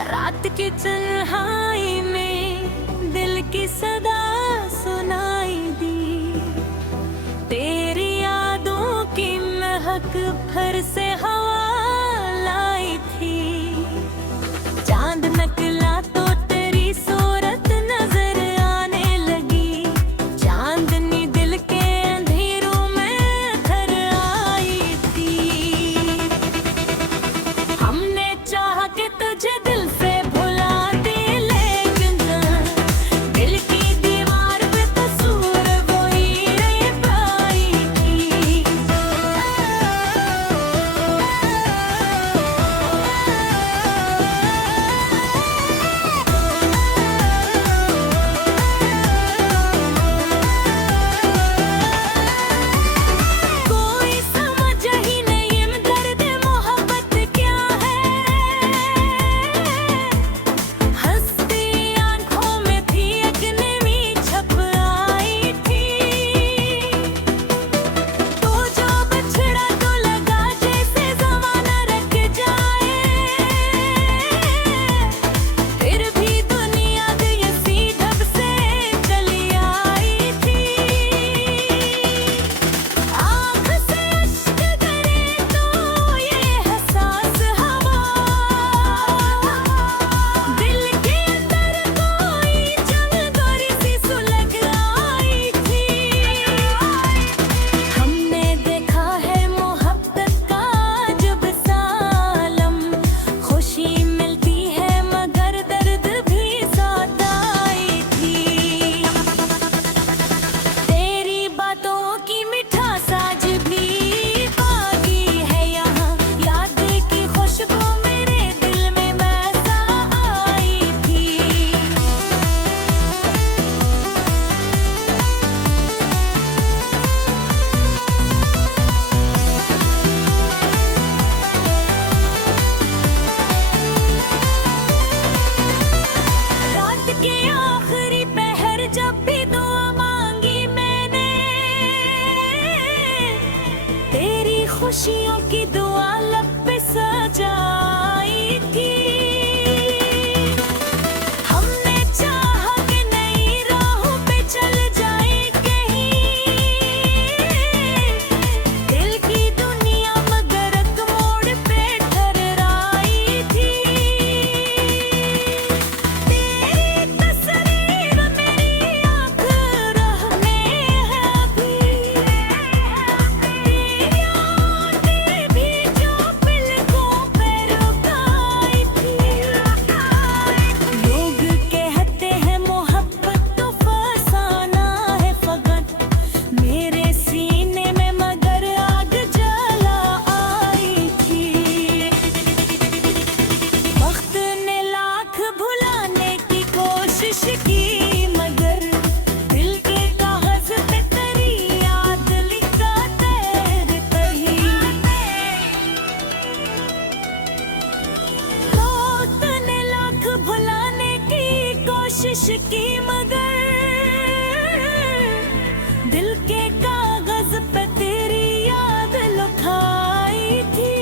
रात की तन्हाई में दिल की सदा सुनाई दी। तेरी यादों की महक फिर से हवा लाई थी। चांद निकला तो तेरी सूरत नजर आने लगी। चांदनी दिल के अंधेरों में घर आई थी। हमने चाहा कि तुझे दिल से भुला दे, लेकिन दिल की दीवार पे तस्वीर वही रह पाई थी। कोई समझ ही नहीं दर्द मोहब्बत क्या है। हंसती आंखों में थी एक नमी छप आई थी। तो जो बिछड़ा तो लगा जैसे ज़माना रख जाए। फिर भी दुनिया जैसी ढब से चली आई थी। आँख से अश्क गिरे तो ये एहसास हवा। दिल के अंदर कोई चंगारी सी सुलग आई थी। हमने देखा है मोहब्बत का जब सालम। खुशी मिलती है मगर दर्द भी साथ आई थी। तेरी बातों की मिठास आज भी बाकी है यहाँ। याद की खुशबू मेरे दिल में वैसा आई थी। रात के आखिरी पहर जब भी दुआ मांगी मैंने। तेरी खुशियों की दुआ लब पे सजाई थी। हमने चाहा कि नई राहों पे चल जाए कहीं। दिल की दुनिया मगर एक मोड़ पे ठहराई थी। तेरी तस्वीर मेरी आँख राह में है अभी। तेरी आँखें भी जो पलकों पे रुकाई थी। लोग कहते हैं मोहब्बत तो फसाना है फकत। मेरे सीने में मगर आग जला आई थी। वक्त ने लाख भुलाने की कोशिश की मगर दिल के कागज पे तेरी याद लिखा तैर कहीं। वक्त ने लाख भुलाने की कोशिश की मगर दिल के कागज पे तेरी याद लिखाई थी।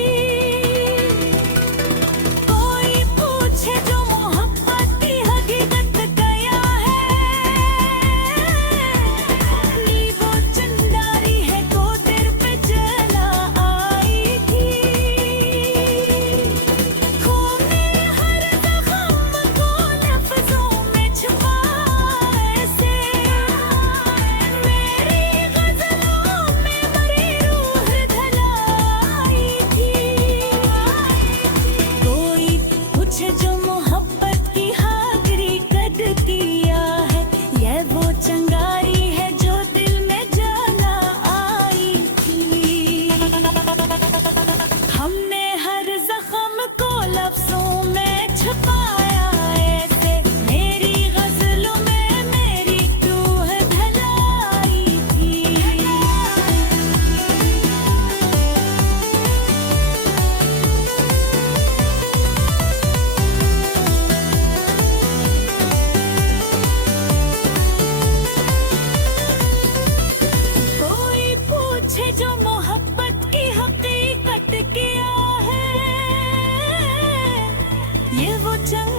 कोई पूछे जो मोहब्बत की हकीकत क्या है। नी वो चिंगारी है को तेरे पे जला आई थी। खूने हर जख्म को लफ्जों में छुपाए से। मेरी गज़लों में मरी रूह ढलाई थी। कोई पूछे जो मोहब्बत की हकीकत किया है। ये वो चंगारी है जो दिल में जला आई थी। हमने हर जख्म को लफ्जों में छुपाया ऐसे। मेरी गज़लों में मेरी रूह ढलाई थी। कोई पूछे जो मोहब्बत की हकीकत क्या है। ये वो चंगारी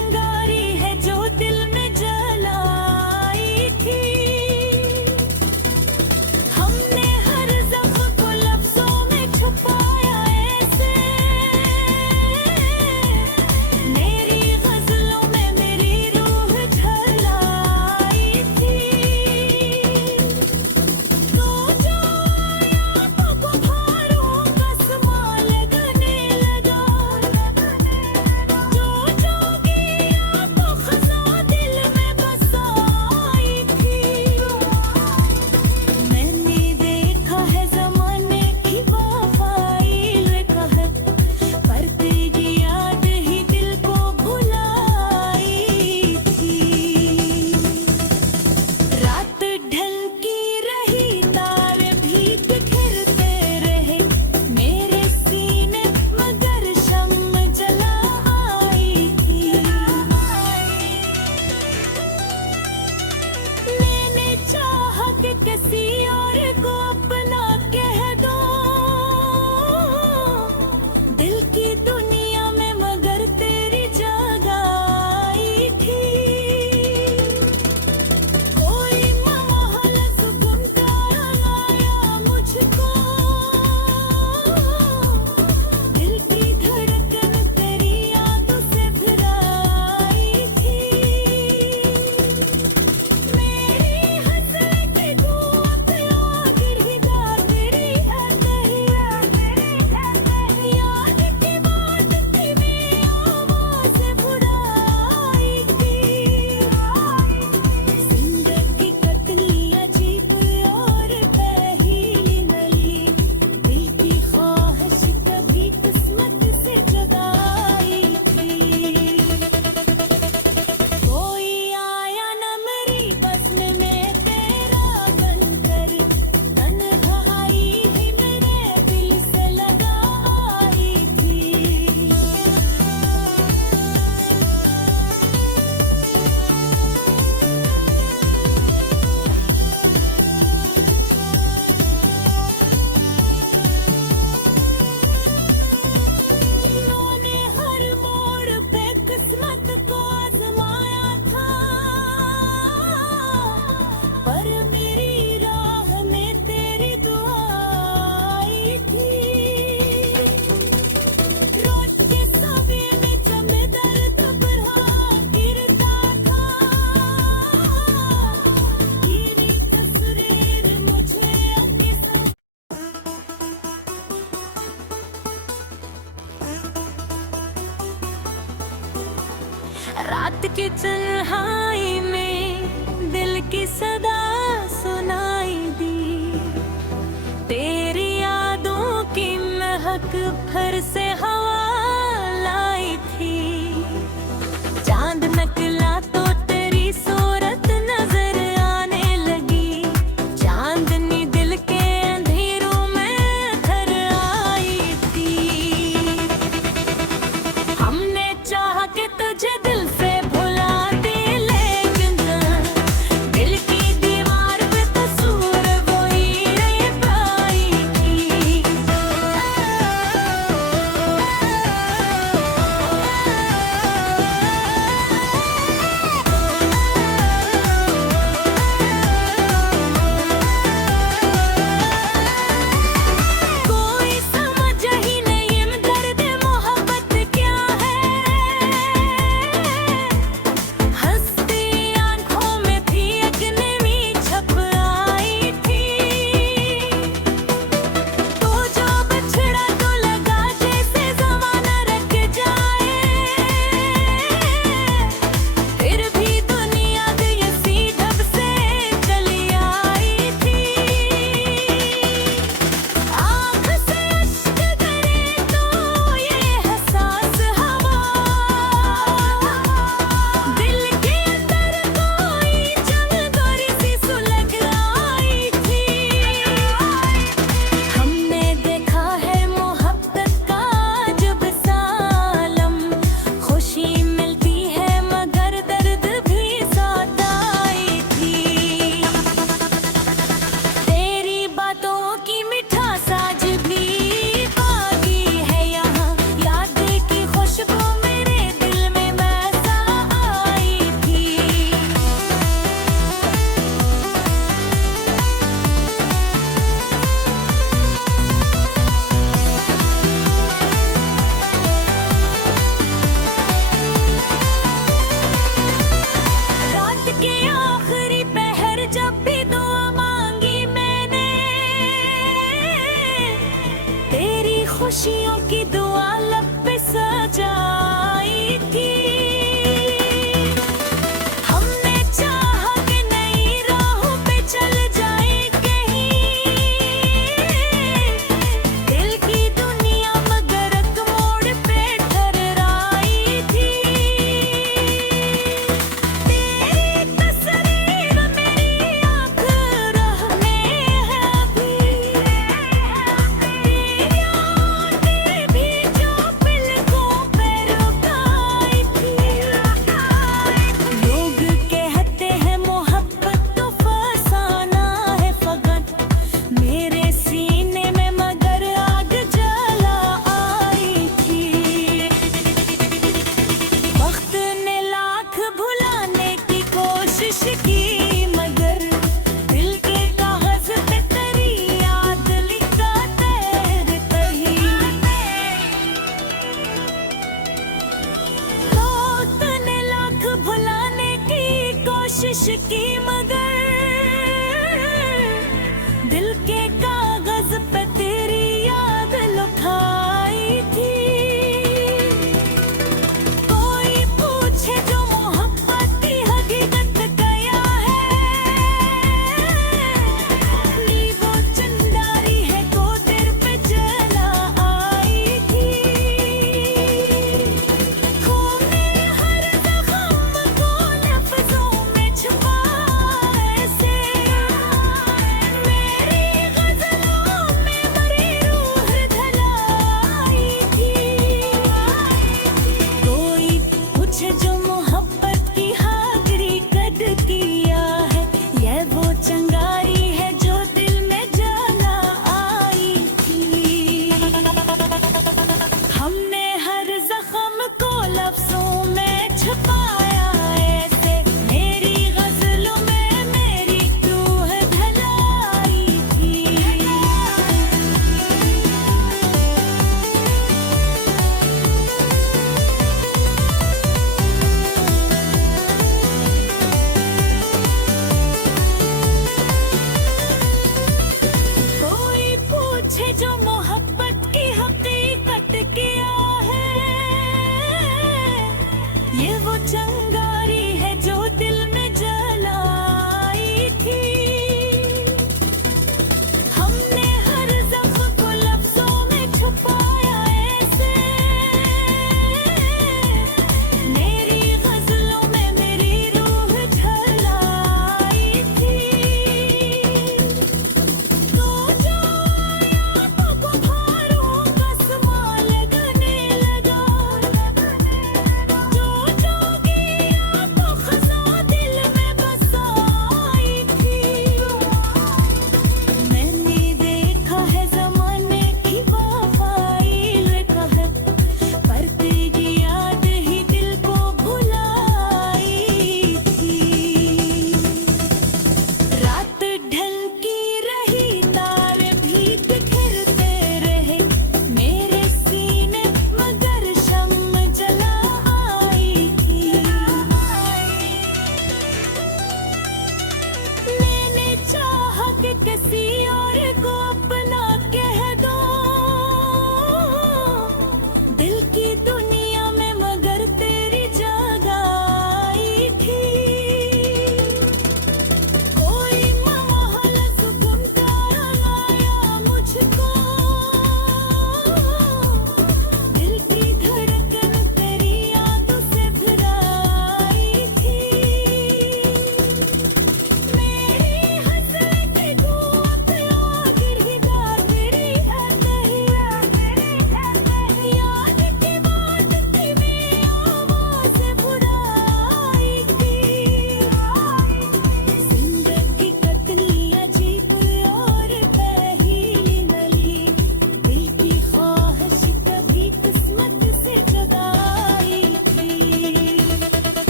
रात की तन्हाई में दिल की सदा सुनाई दी, तेरी यादों की महक फिर से हवा लाई थी। चांद निकला तो तेरी सूरत नजर आने लगी, चांदनी दिल के अंधेरों में घर आई थी। हमने चाहा कि तुझे दिल से भुला दे, लेकिन दिल की दीवार पे तस्वीर वही रह पाई थी। कोई समझ ही नहीं दर्द मोहब्बत क्या है, हंसती आंखों में थी एक नमी छप आई थी। तो जो बिछड़ा तो लगा जैसे ज़माना रख जाए, फिर भी दुनिया जैसी ढब से चली आई थी। आँख से अश्क गिरे तो ये एहसास हवा, दिल के अंदर कोई जंग सी सुलग आई थी। हमने देखा है मोहब्बत का जब सालम, खुशी मिलती है मगर दर्द भी साथ आई थी। तेरी बातों की मिठास आज भी बाकी है यहाँ, याद की खुशबू मेरे दिल में वैसा आई थी। रात के आखिरी पहर जब भी दुआ मांगी मैंने, तेरी खुशियों की दुआ लब पे सजाई थी। हमने चाहा कि नई राहों पे चल जाए कहीं, दिल की दुनिया मगर एक मोड़ पे ठहराई थी। तेरी तस्वीर मेरी आँख राह में है अभी, तेरी आँखें भी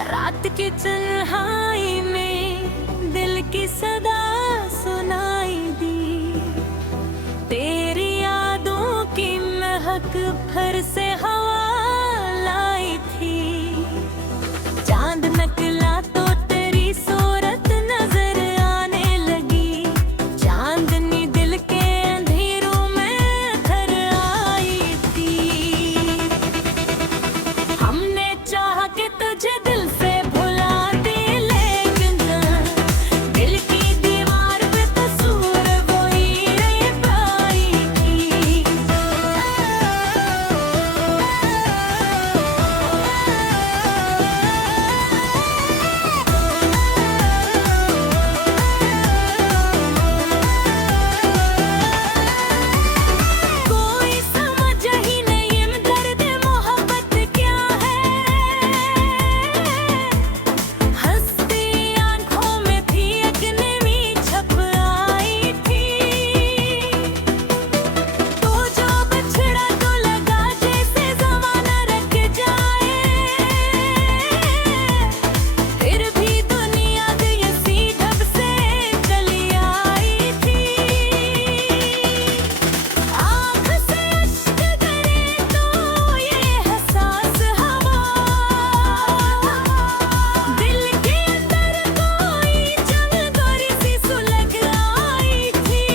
रात की तन्हाई में दिल की सदा सुनाई दी, तेरी यादों की महक फिर से हवा लाई थी। चांद निकला तो तेरी सूरत नजर आने लगी, चांदनी दिल के अंधेरों में घर आई थी। हमने चाहा कि तुझे दिल से भुला दे, लेकिन दिल की दीवार पे तस्वीर वही रह पाई थी। कोई समझ ही नहीं दर्द मोहब्बत क्या है, हंसती आंखों में थी एक नमी छप आई थी। तो जो बिछड़ा तो लगा जैसे ज़माना रख जाए, फिर भी दुनिया जैसी ढब से चली आई थी। आँख से अश्क गिरे तो ये एहसास हवा, दिल के अंदर कोई चंगारी सी सुलग आई थी।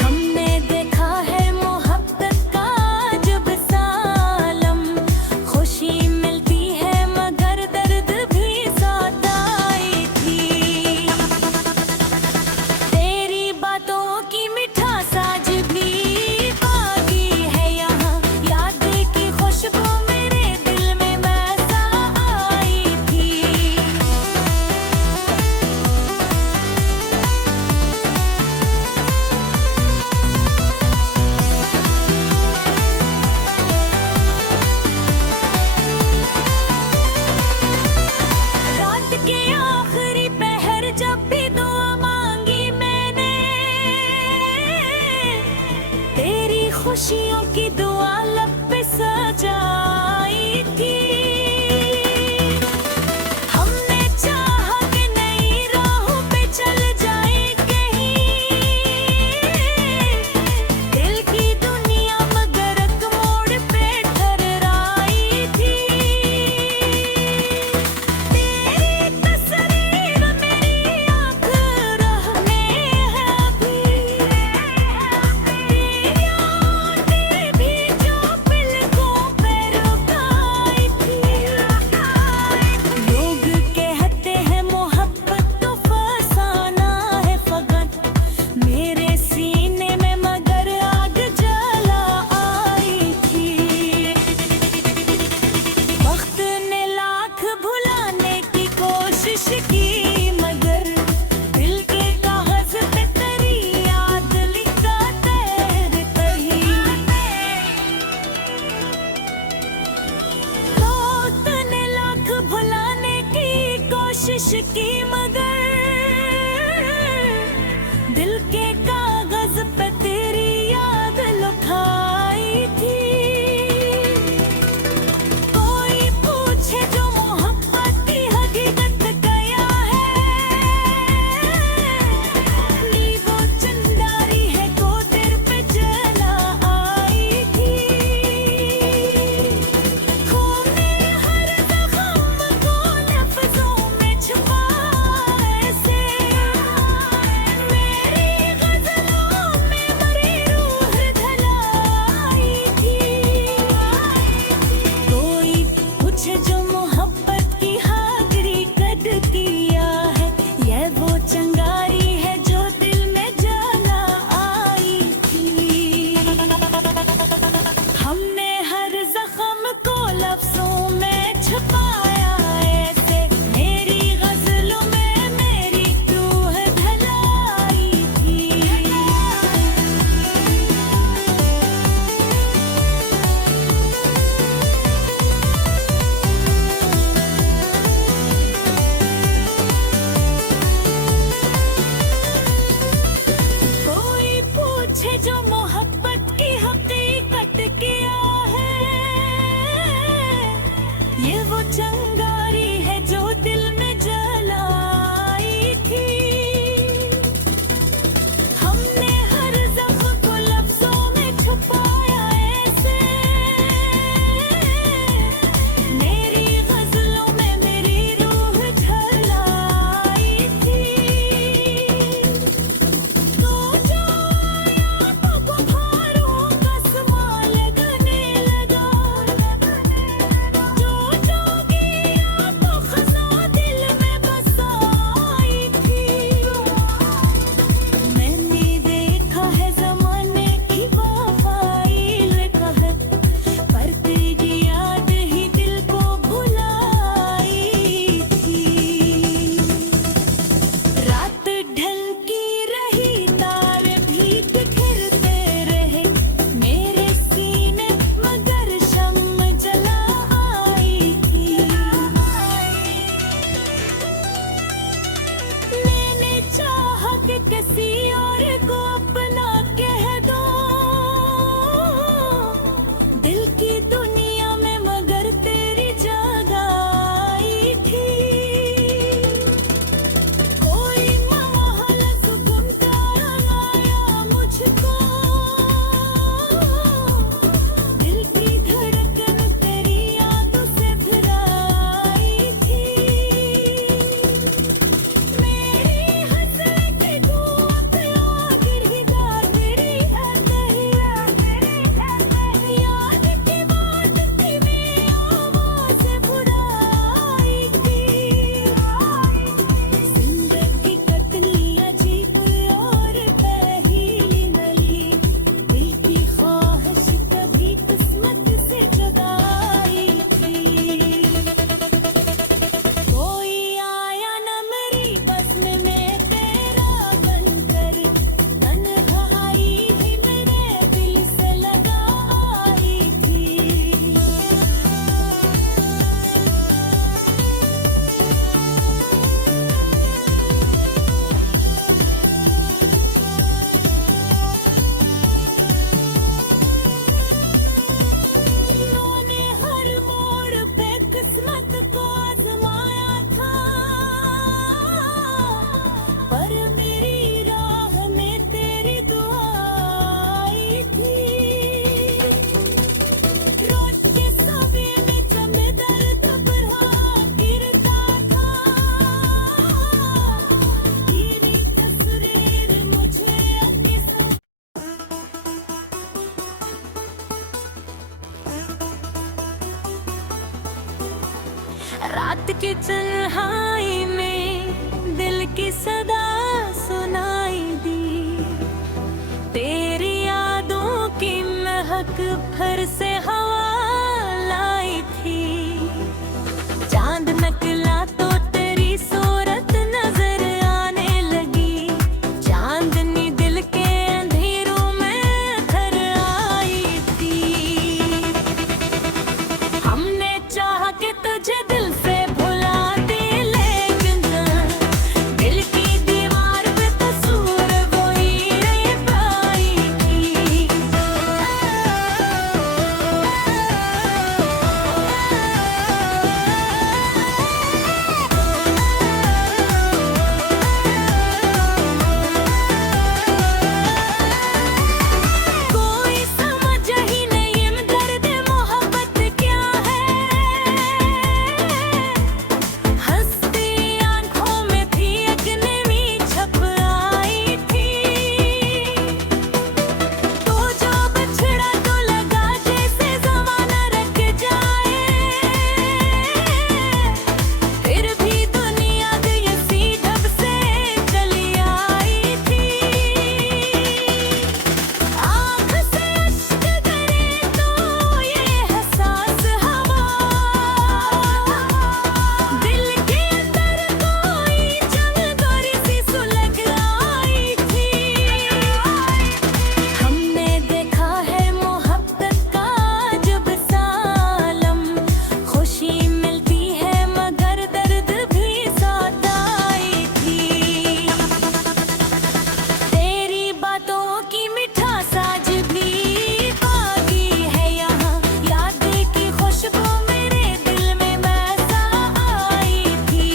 हमने देखा है मोहब्बत का जब सालम, खुशी मिलती है मगर दर्द भी साथ आई थी। तेरी बातों की मिठास आज भी बाकी है यहाँ, याद की खुशबू मेरे दिल में वैसा आई थी। रात के आखिरी पहर जब भी दुआ मांगी मैंने, तेरी खुशियों की दुआ लब पे सजाई थी। हमने चाहा कि नई राहों पे चल जाए कहीं, दिल की दुनिया मगर एक मोड़ पे ठहराई थी। तेरी तस्वीर मेरी आँख राह में है अभी, तेरी रात की तन्हाई में दिल की सदा सुनाई दी, तेरी यादों की महक फिर से हवा लाई थी। चांद निकला तो तेरी सूरत नजर आने लगी, चांदनी दिल के अंधेरों में घर आई थी। हमने चाहा कि तुझे दिल से भुला दे, लेकिन दिल की दीवार पे तस्वीर वही रह पाई थी। कोई समझ ही नहीं दर्द मोहब्बत क्या है, हंसती आंखों में थी एक नमी छप आई थी। तो जो बिछड़ा तो लगा जैसे ज़माना रख जाए, फिर भी दुनिया जैसी ढब से चली आई थी। आँख से अश्क गिरे तो ये एहसास हवा, दिल के अंदर कोई चंगारी सी सुलग आई थी। हमने देखा है मोहब्बत का जब सालम, खुशी मिलती है मगर दर्द भी साथ आई थी। तेरी बातों की मिठास आज भी बाकी है यहाँ, याद की खुशबू मेरे दिल में बसा आई थी।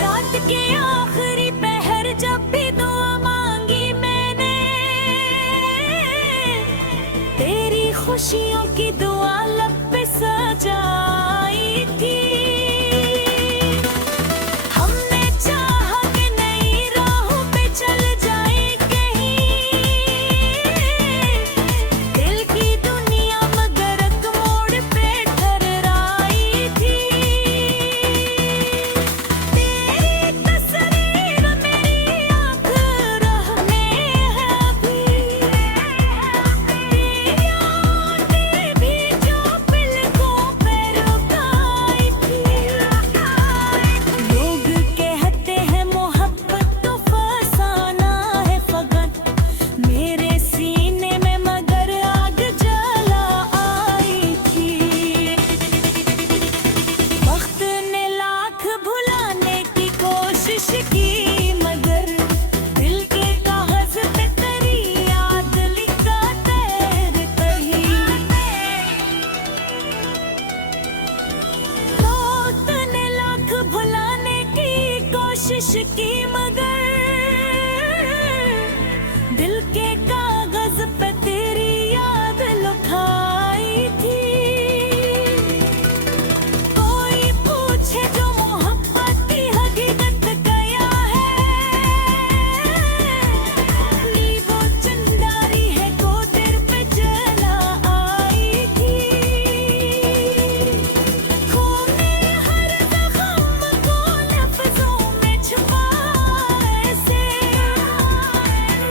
रात के आखिरी पहर जब भी दुआ मांगी मैंने, तेरी खुशियों की दुआ लब पे सजाई थी। हमने चाहा कि नई राहों पे चल जाए कहीं, दिल की दुनिया मगर एक मोड़ पे ठहराई थी। तेरी तस्वीर मेरी आँख राह में है अभी, तेरी आँखें भी जो पलकों पे रुकाई थी। लोग कहते हैं मोहब्बत तो फसाना है फकत, मेरे सीने में मगर आग जला आई थी। वक्त ने लाख भुलाने की कोशिश की, मगर दिल के कागज पे तेरी याद लिखा तैर कहीं। वक्त ने लाख भुलाने की कोशिश की, मगर दिल के कागज पे तेरी याद लुकाई थी। कोई पूछे जो मोहब्बत की हकीकत क्या है, नी वो चिंगारी है को तेरे पे जला आई थी। खूने हर जख्म को लफ्जों में छुपाया ऐसे,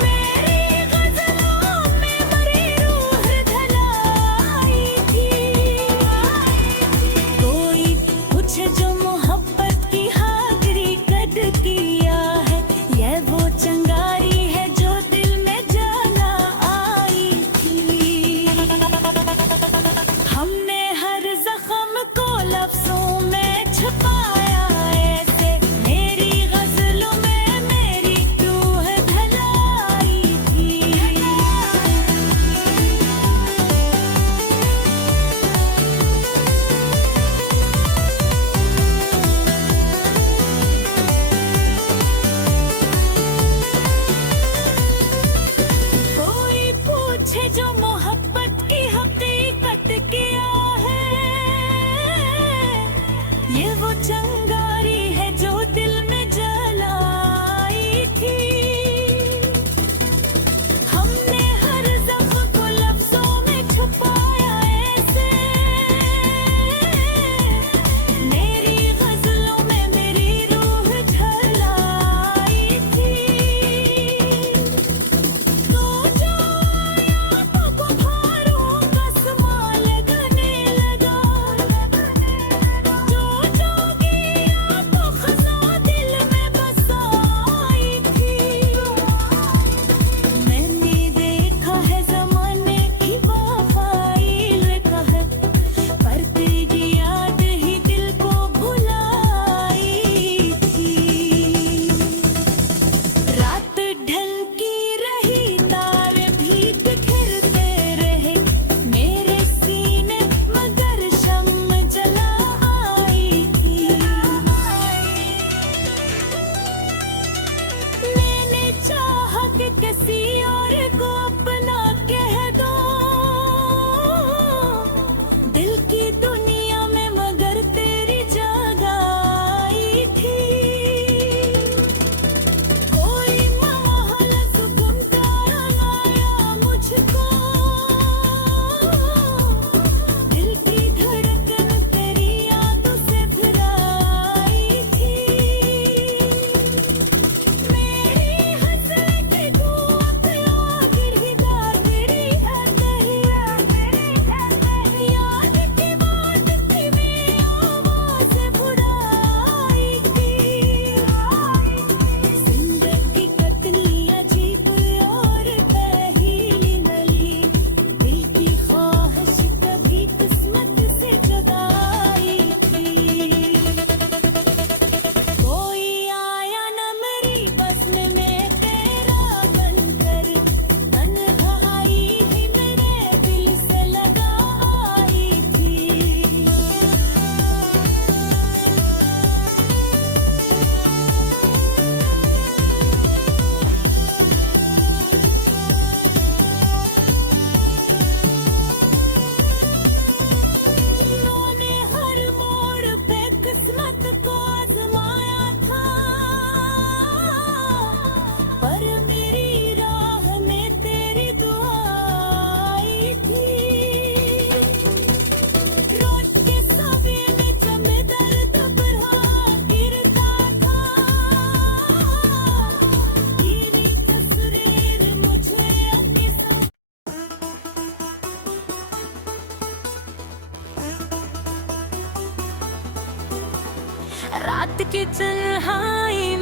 मेरी गज़लों में मरी रूह ढलाई थी। कोई पूछे जो मोहब्बत की हाजिरी कद किया है, ये वो चंगारी है जो दिल में जला आई थी। हमने हर जख्म को लफ्जों में छुपाया ऐसे, मेरी गज़लों में मेरी रूह ढलाई थी। कोई पूछे जो मोहब्बत की हकीकत क्या है, ये वो चंगारी रात की तन्हाई